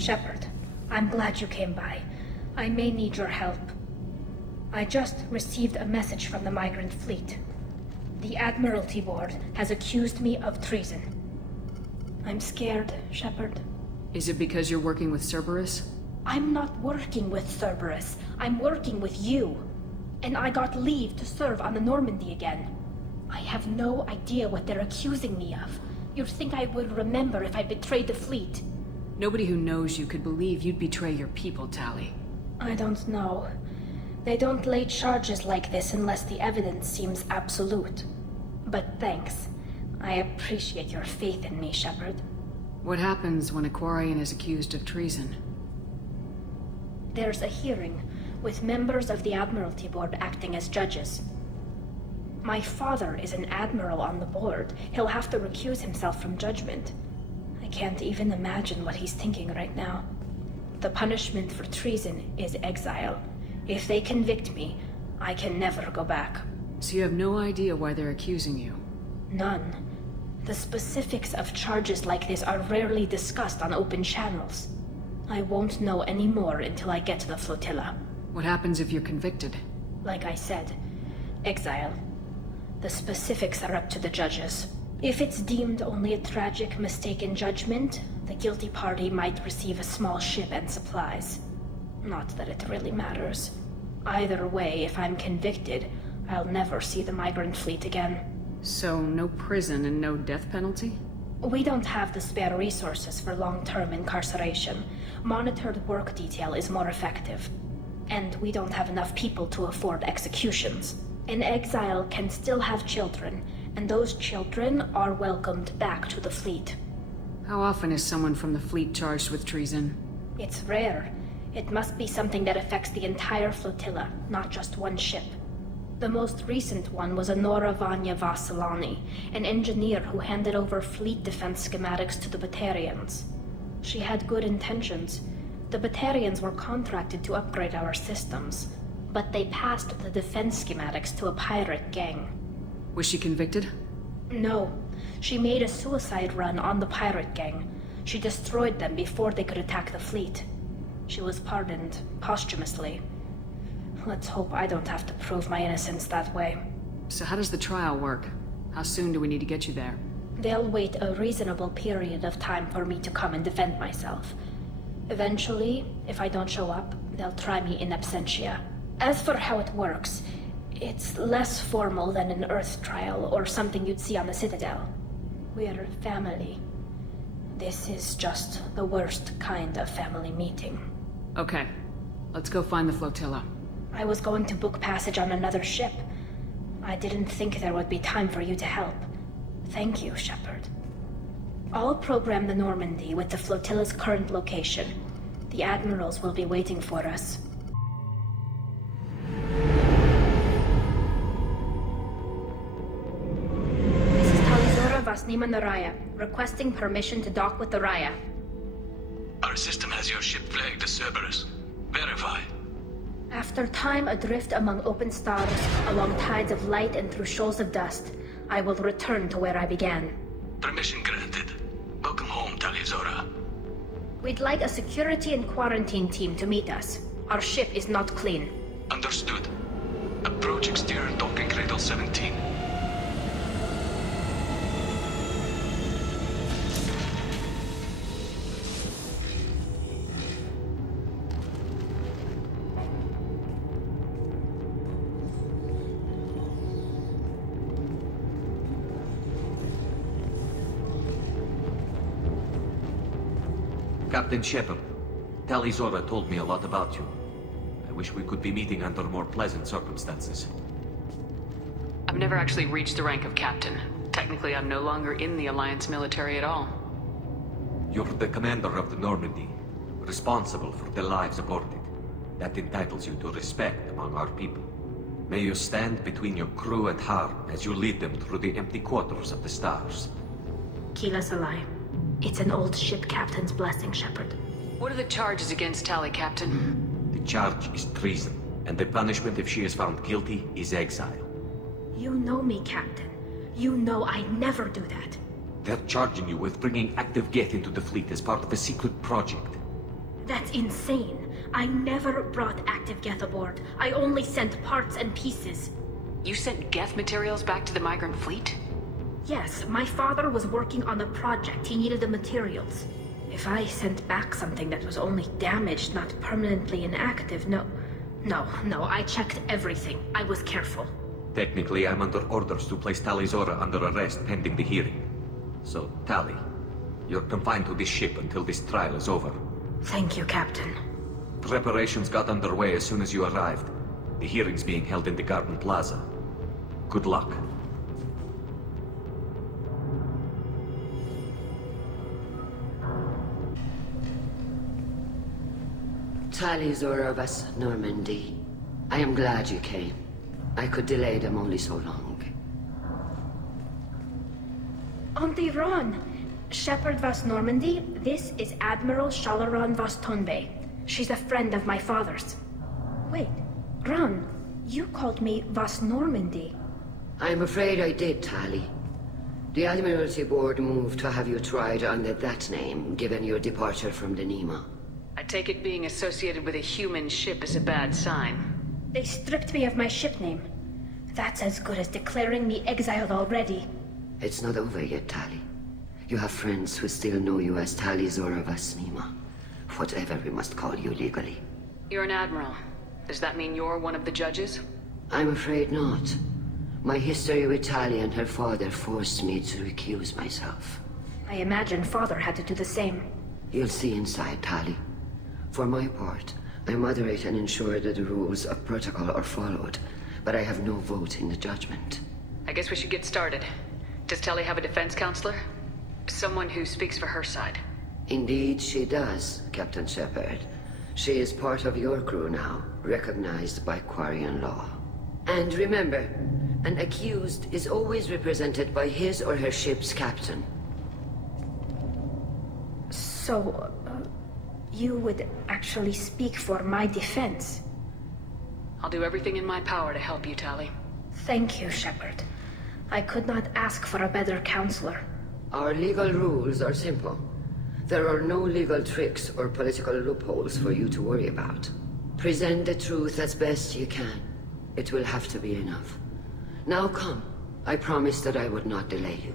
Shepard, I'm glad you came by. I may need your help. I just received a message from the Migrant Fleet. The Admiralty Board has accused me of treason. I'm scared, Shepard. Is it because you're working with Cerberus? I'm not working with Cerberus. I'm working with you. And I got leave to serve on the Normandy again. I have no idea what they're accusing me of. You'd think I would remember if I betrayed the fleet. Nobody who knows you could believe you'd betray your people, Tali. I don't know. They don't lay charges like this unless the evidence seems absolute. But thanks. I appreciate your faith in me, Shepard. What happens when a Quarian is accused of treason? There's a hearing, with members of the Admiralty Board acting as judges. My father is an admiral on the board. He'll have to recuse himself from judgment. I can't even imagine what he's thinking right now. The punishment for treason is exile. If they convict me, I can never go back. So you have no idea why they're accusing you? None. The specifics of charges like this are rarely discussed on open channels. I won't know any more until I get to the flotilla. What happens if you're convicted? Like I said, exile. The specifics are up to the judges. If it's deemed only a tragic mistake in judgment, the guilty party might receive a small ship and supplies. Not that it really matters. Either way, if I'm convicted, I'll never see the Migrant Fleet again. So, no prison and no death penalty? We don't have the spare resources for long-term incarceration. Monitored work detail is more effective. And we don't have enough people to afford executions. An exile can still have children, and those children are welcomed back to the fleet. How often is someone from the fleet charged with treason? It's rare. It must be something that affects the entire flotilla, not just one ship. The most recent one was Honora Vanya Vasilani, an engineer who handed over fleet defense schematics to the Batarians. She had good intentions. The Batarians were contracted to upgrade our systems, but they passed the defense schematics to a pirate gang. Was she convicted? No. She made a suicide run on the pirate gang. She destroyed them before they could attack the fleet. She was pardoned posthumously. Let's hope I don't have to prove my innocence that way. So how does the trial work? How soon do we need to get you there? They'll wait a reasonable period of time for me to come and defend myself. Eventually, if I don't show up, they'll try me in absentia. As for how it works, it's less formal than an Earth trial or something you'd see on the Citadel. We're family. This is just the worst kind of family meeting. Okay. Let's go find the flotilla. I was going to book passage on another ship. I didn't think there would be time for you to help. Thank you, Shepard. I'll program the Normandy with the flotilla's current location. The admirals will be waiting for us. This is Tali Vasnima Naraya, requesting permission to dock with the Raya. Our system has your ship flagged as Cerberus. Verify. After time adrift among open stars, along tides of light and through shoals of dust, I will return to where I began. Permission granted. Welcome home, Talizora. We'd like a security and quarantine team to meet us. Our ship is not clean. Understood. Approach exterior docking cradle 17. Captain Shepard, Talizora told me a lot about you. I wish we could be meeting under more pleasant circumstances. I've never actually reached the rank of captain. Technically, I'm no longer in the Alliance military at all. You're the commander of the Normandy, responsible for the lives aboard it. That entitles you to respect among our people. May you stand between your crew and harm as you lead them through the empty quarters of the stars. Kila Salai. It's an old ship captain's blessing, Shepard. What are the charges against Tali, Captain? The charge is treason, and the punishment if she is found guilty is exile. You know me, Captain. You know I'd never do that. They're charging you with bringing active Geth into the fleet as part of a secret project. That's insane. I never brought active Geth aboard. I only sent parts and pieces. You sent Geth materials back to the Migrant Fleet? Yes, my father was working on a project. He needed the materials. If I sent back something that was only damaged, not permanently inactive, no, I checked everything. I was careful. Technically, I'm under orders to place Tali Zora under arrest pending the hearing. So, Tali, you're confined to this ship until this trial is over. Thank you, Captain. Preparations got underway as soon as you arrived. The hearing's being held in the Garden Plaza. Good luck. Tali Zora of us, Normandy. I am glad you came. I could delay them only so long. Auntie Ron! Shepard vas Normandy, this is Admiral Shalaran vas Tonbe. She's a friend of my father's. Wait, Ron, you called me vas Normandy. I'm afraid I did, Tali. The Admiralty Board moved to have you tried under that name, given your departure from the Nima. I take it being associated with a human ship is a bad sign. They stripped me of my ship name. That's as good as declaring me exiled already. It's not over yet, Tali. You have friends who still know you as Tali Zora vas Nima. Whatever we must call you legally. You're an admiral. Does that mean you're one of the judges? I'm afraid not. My history with Tali and her father forced me to recuse myself. I imagine father had to do the same. You'll see inside, Tali. For my part, I moderate and ensure that the rules of protocol are followed, but I have no vote in the judgment. I guess we should get started. Does Tali have a defense counselor? Someone who speaks for her side. Indeed, she does, Captain Shepard. She is part of your crew now, recognized by Quarian law. And remember, an accused is always represented by his or her ship's captain. So, you would actually speak for my defense? I'll do everything in my power to help you, Tali. Thank you, Shepard. I could not ask for a better counselor. Our legal rules are simple. There are no legal tricks or political loopholes for you to worry about. Present the truth as best you can. It will have to be enough. Now come. I promised that I would not delay you.